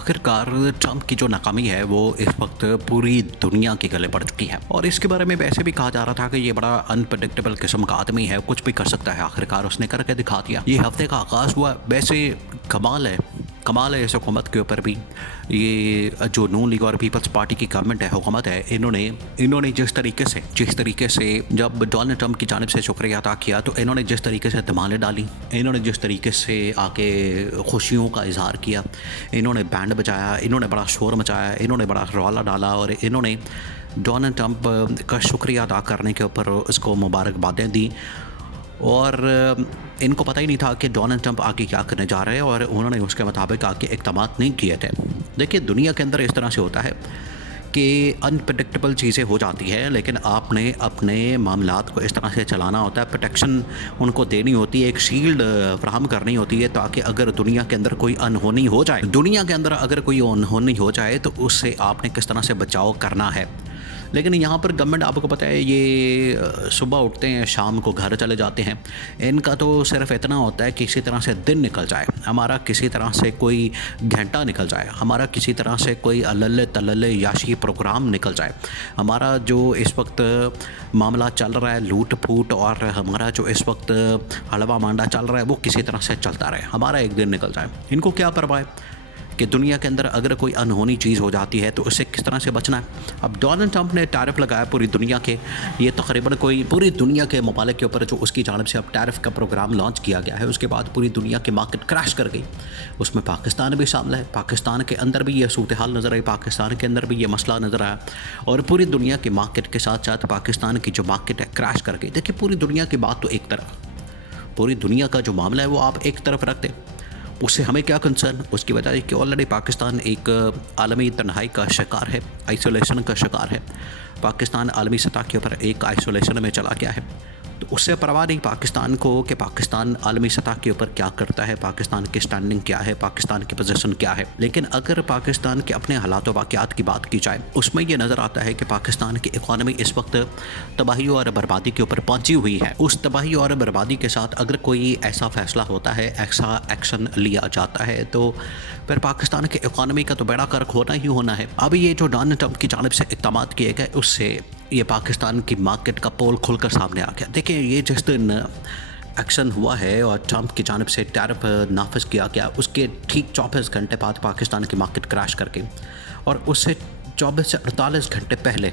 आखिरकार ट्रंप की जो नाकामी है वो इस वक्त पूरी दुनिया के गले पड़ चुकी है और इसके बारे में वैसे भी कहा जा रहा था कि ये बड़ा अनप्रेडिक्टेबल किस्म का आदमी है, कुछ भी कर सकता है। आखिरकार उसने करके दिखा दिया। ये हफ्ते का आगाज़ हुआ, वैसे कमाल है इस हुकूमत के ऊपर भी। ये जो नून लीग और पीपल्स पार्टी की गवर्नमेंट है, हुकूमत है, इन्होंने जिस तरीके से जब डोनाल्ड ट्रंप की जानिब से शुक्रिया अदा किया तो इन्होंने जिस तरीके से धमालें डाली, इन्होंने जिस तरीके से आके खुशियों का इजहार किया, इन्होंने बैंड बजाया, इन्होंने बड़ा शोर मचाया, इन्होंने बड़ा रौला डाला और इन्होंने डोनाल्ड ट्रंप का शुक्रिया अदा करने के ऊपर उसको मुबारकबादें दी। और इनको पता ही नहीं था कि डोनाल्ड ट्रंप आगे क्या करने जा रहे हैं और उन्होंने उसके मुताबिक आगे इक़दाम नहीं किए थे। देखिए, दुनिया के अंदर इस तरह से होता है कि अनप्रेडिक्टेबल चीज़ें हो जाती हैं, लेकिन आपने अपने मामलात को इस तरह से चलाना होता है, प्रोटेक्शन उनको देनी होती है, एक शील्ड फ्राहम करनी होती है ताकि अगर दुनिया के अंदर कोई अनहोनी हो जाए तो उससे आपने किस तरह से बचाव करना है। लेकिन यहाँ पर गवर्नमेंट, आपको पता है, ये सुबह उठते हैं, शाम को घर चले जाते हैं। इनका तो सिर्फ इतना होता है कि किसी तरह से दिन निकल जाए, हमारा किसी तरह से कोई घंटा निकल जाए, हमारा किसी तरह से कोई अल्ले तल्ले याशी प्रोग्राम निकल जाए, हमारा जो इस वक्त मामला चल रहा है लूट फूट और हमारा जो इस वक्त हलवा मांडा चल रहा है वो किसी तरह से चलता रहे, हमारा एक दिन निकल जाए। इनको क्या परवाह है कि दुनिया के अंदर अगर कोई अनहोनी चीज़ हो जाती है तो उससे किस तरह से बचना है। अब डोनाल्ड ट्रंप ने टैरिफ लगाया पूरी दुनिया के, ये तकरीबन कोई पूरी दुनिया के ममालिक के ऊपर जो उसकी जानिब से अब टैरिफ का प्रोग्राम लॉन्च किया गया है, उसके बाद पूरी दुनिया की मार्केट क्रैश कर गई। उसमें पाकिस्तान भी शामिल है, पाकिस्तान के अंदर भी ये सूरत हाल नज़र आई, पाकिस्तान के अंदर भी ये मसला नज़र आया और पूरी दुनिया की मार्केट के साथ साथ पाकिस्तान की जो मार्केट है क्रैश कर गई। देखिए, पूरी दुनिया की बात तो एक तरफ, पूरी दुनिया का जो मामला है वो आप एक तरफ रख दें, उससे हमें क्या कंसर्न। उसकी वजह है कि ऑलरेडी पाकिस्तान एक आलमी तन्हाई का शिकार है, आइसोलेशन का शिकार है। पाकिस्तान आलमी सतह के ऊपर एक आइसोलेशन में चला गया है, तो उससे परवाह नहीं पाकिस्तान को कि पाकिस्तान आलमी सतह के ऊपर क्या करता है, पाकिस्तान की स्टैंडिंग क्या है, पाकिस्तान की पोजीशन क्या है। लेकिन अगर पाकिस्तान के अपने हालात व वाक़यात की बात की जाए, उसमें यह नज़र आता है कि पाकिस्तान की इकॉनमी इस वक्त तबाही और बर्बादी के ऊपर पहुंची हुई है। उस तबाही और बर्बादी के साथ अगर कोई ऐसा फैसला होता है, ऐसा एक्शन लिया जाता है, तो फिर पाकिस्तान की इकॉनमी का तो बेड़ा गर्क होना ही होना है। अब ये जो डोनाल्ड ट्रंप की जानिब से इक़दाम किए गए, उससे ये पाकिस्तान की मार्केट का पोल खुलकर सामने आ गया। देखिए, ये जिस दिन एक्शन हुआ है और ट्रंप की जानिब से टैरिफ नाफिज किया गया, उसके ठीक 24 घंटे बाद पाकिस्तान की मार्केट क्रैश करके, और उससे 24 से 48 घंटे पहले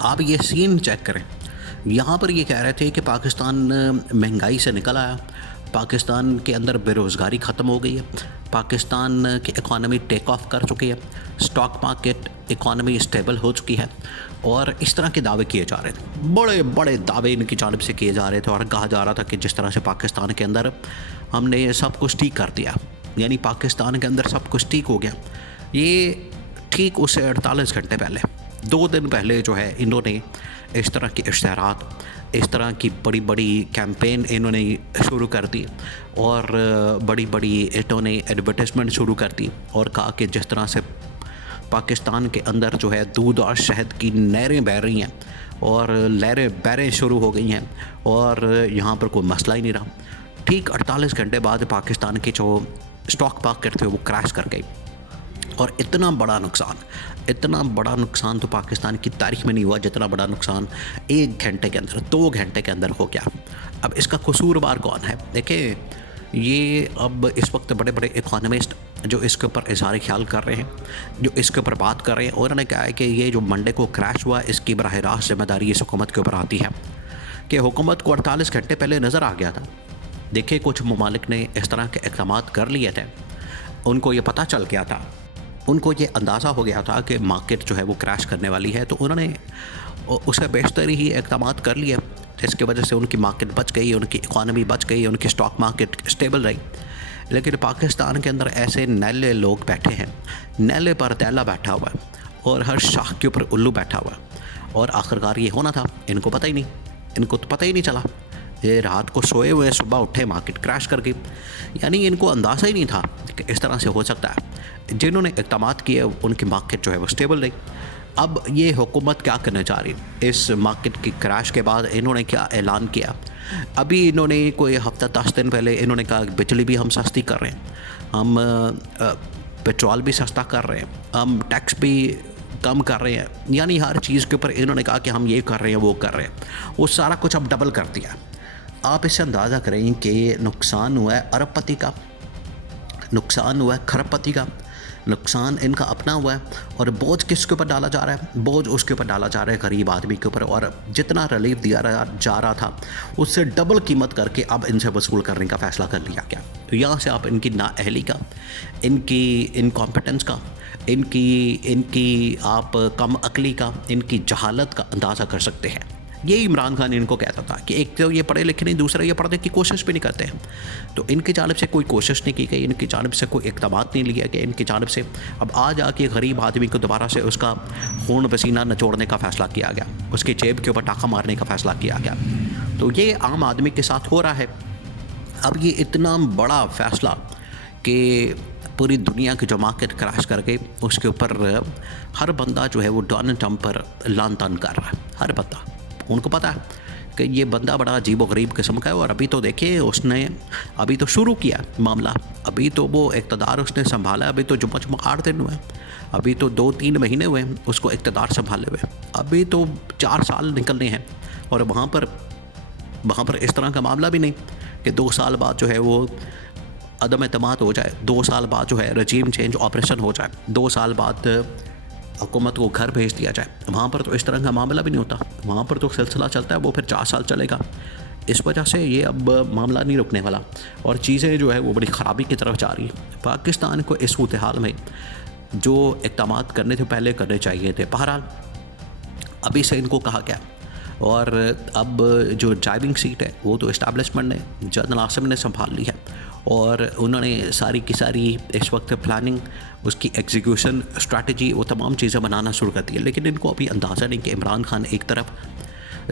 आप ये सीन चेक करें। यहाँ पर ये कह रहे थे कि पाकिस्तान महंगाई से निकल आया, पाकिस्तान के अंदर बेरोज़गारी ख़त्म हो गई है, पाकिस्तान की इकॉनमी टेक ऑफ कर चुकी है, स्टॉक मार्केट इकॉनमी स्टेबल हो चुकी है, और इस तरह के दावे किए जा रहे थे। बड़े बड़े दावे इनकी जानिब से किए जा रहे थे और कहा जा रहा था कि जिस तरह से पाकिस्तान के अंदर हमने ये सब कुछ ठीक कर दिया, यानी पाकिस्तान के अंदर सब कुछ ठीक हो गया। ये ठीक उससे 48 घंटे पहले, 2 दिन पहले जो है, इन्होंने इस तरह के इश्तहारात, इस तरह की बड़ी बड़ी कैंपेन इन्होंने शुरू कर दी और बड़ी बड़ी इन्होंने एडवर्टाइजमेंट शुरू कर दी और कहा कि जिस तरह से पाकिस्तान के अंदर जो है दूध और शहद की नहरें बह रही हैं और लहरें बहरें शुरू हो गई हैं और यहाँ पर कोई मसला ही नहीं रहा। ठीक 48 घंटे बाद पाकिस्तान की जो स्टॉक मार्केट थे वो क्रैश कर गई और इतना बड़ा नुकसान तो पाकिस्तान की तारीख में नहीं हुआ जितना बड़ा नुकसान 1 घंटे के अंदर, 2 घंटे के अंदर हो गया। अब इसका कसूरवार कौन है? देखिए, ये अब इस वक्त बड़े बड़े इकोनॉमिस्ट जो इसके ऊपर इज़हार ख्याल कर रहे हैं, जो इसके ऊपर बात कर रहे हैं, उन्होंने कहा है कि ये जो मंडे को क्रैश हुआ, इसकी बराह रास्त जिम्मेदारी इस हुकूमत के ऊपर आती है कि हुकूमत को 48 घंटे पहले नज़र आ गया था। देखिए, कुछ ममालिक ने इस तरह के इक़दाम कर लिए थे, उनको ये पता चल गया था, उनको ये अंदाज़ा हो गया था कि मार्केट जो है वो क्रैश करने वाली है, तो उन्होंने उससे बेशतर ही इक़दाम कर लिए, जिसकी वजह से उनकी मार्केट बच गई, उनकी इकॉनमी बच गई, उनकी स्टॉक मार्केट स्टेबल रही। लेकिन पाकिस्तान के अंदर ऐसे नैले लोग बैठे हैं, नैले पर तैला बैठा हुआ है और हर शाख के ऊपर उल्लू बैठा हुआ है, और आखिरकार ये होना था, इनको पता ही नहीं, इनको तो पता ही नहीं चला। ये रात को सोए हुए सुबह उठे, मार्केट क्रैश कर गई, यानी इनको अंदाज़ा ही नहीं था कि इस तरह से हो सकता है। जिन्होंने इक़दाम किए उनकी मार्केट जो है वो स्टेबल रही। अब ये हुकूमत क्या करना चाह रही है? इस मार्केट की क्रैश के बाद इन्होंने क्या ऐलान किया? अभी इन्होंने कोई हफ्ता 10 दिन पहले इन्होंने कहा बिजली भी हम सस्ती कर रहे हैं, हम पेट्रोल भी सस्ता कर रहे हैं, हम टैक्स भी कम कर रहे हैं, यानी हर चीज़ के ऊपर इन्होंने कहा कि हम ये कर रहे हैं वो कर रहे हैं, वो सारा कुछ अब डबल कर दिया। आप इससे अंदाज़ा करें कि नुकसान हुआ है अरबपति का, नुकसान हुआ है खरबपति का, नुकसान इनका अपना हुआ है, और बोझ किसके ऊपर डाला जा रहा है? बोझ उसके ऊपर डाला जा रहा है गरीब आदमी के ऊपर, और जितना रिलीफ दिया जा रहा था उससे डबल कीमत करके अब इनसे वसूल करने का फ़ैसला कर लिया गया। तो यहाँ से आप इनकी नाअहली का, इनकी इनकॉम्पिटेंस का, इनकी आप कम अकली का, इनकी जहालत का अंदाज़ा कर सकते हैं। ये इमरान खान इनको कहता था कि एक तो ये पढ़े लिखे नहीं, दूसरा ये पढ़ने की कोशिश भी नहीं करते हैं। तो इनकी जानिब से कोई कोशिश नहीं की गई, इनकी जानिब से कोई इक़दामात नहीं लिया गया, इनकी जानिब से अब आज आके गरीब आदमी को दोबारा से उसका खून पसीना नचोड़ने का फ़ैसला किया गया, उसकी जेब के ऊपर टाका मारने का फ़ैसला किया गया। तो ये आम आदमी के साथ हो रहा है। अब ये इतना बड़ा फ़ैसला कि पूरी दुनिया की जो मार्केट क्रैश करके उसके ऊपर हर बंदा जो है वो डोनाल्ड ट्रंप पर लान तान कर रहा है, हर बंदा। उनको पता है कि ये बंदा बड़ा अजीब व गरीब किस्म का है, और अभी तो देखिए उसने अभी तो शुरू किया मामला, अभी तो वो इक़्तिदार उसने संभाला, अभी तो जुम्मा 8 दिन हुए, अभी तो 2-3 महीने हुए उसको इक़्तिदार संभाले हुए, अभी तो 4 साल निकलने हैं। और वहाँ पर इस तरह का मामला भी नहीं कि 2 साल बाद जो है वो अदम एतमाद हो जाए, 2 साल बाद जो है रजीम चेंज ऑपरेशन हो जाए, 2 साल बाद हुकूमत को घर भेज दिया जाए। वहाँ पर तो इस तरह का मामला भी नहीं होता, वहाँ पर तो सिलसिला चलता है, वो फिर 4 साल चलेगा। इस वजह से ये अब मामला नहीं रुकने वाला, और चीज़ें जो है वो बड़ी ख़राबी की तरफ जा रही है। पाकिस्तान को इस सूरत हाल में जो इक़दामात करने थे पहले करने चाहिए थे, बहरहाल अभी से इनको कहा गया। और अब जो ड्राइविंग सीट है वो तो इस्टेब्लिशमेंट ने, जनरल आसिम ने संभाल ली है, और उन्होंने सारी की सारी इस वक्त प्लानिंग, उसकी एग्जीक्यूशन स्ट्रैटेजी, वो तमाम चीज़ें बनाना शुरू कर दी है। लेकिन इनको अभी अंदाज़ा नहीं कि इमरान खान एक तरफ,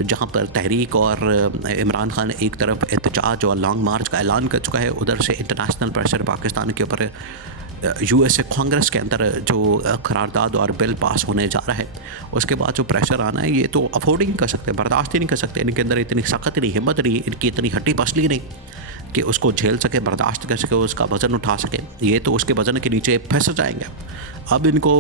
जहाँ पर तहरीक और इमरान खान एक तरफ एहतजाज और लॉन्ग मार्च का ऐलान कर चुका है, उधर से इंटरनेशनल प्रेशर पाकिस्तान के ऊपर, यूएसए कांग्रेस के अंदर जो करारदाद और बिल पास होने जा रहा है, उसके बाद जो प्रेशर आना है, ये तो अफोर्ड ही नहीं कर सकते, बर्दाश्त ही नहीं कर सकते। इनके अंदर इतनी सख्त नहीं, हिम्मत नहीं, इनकी इतनी हड्डी पसली नहीं कि उसको झेल सके, बर्दाश्त कर सके, उसका वज़न उठा सके। ये तो उसके वज़न के नीचे फंस जाएंगे। अब इनको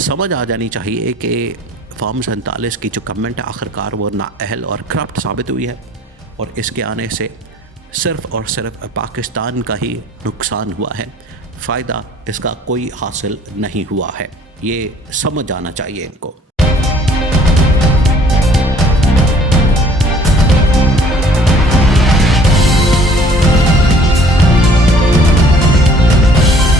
समझ आ जानी चाहिए कि फॉर्म 47 की जो गवर्नमेंट है आखिरकार वो नाअहल और करप्ट साबित हुई है, और इसके आने से सिर्फ़ और सिर्फ पाकिस्तान का ही नुकसान हुआ है, फ़ायदा इसका कोई हासिल नहीं हुआ है। ये समझ आना चाहिए इनको।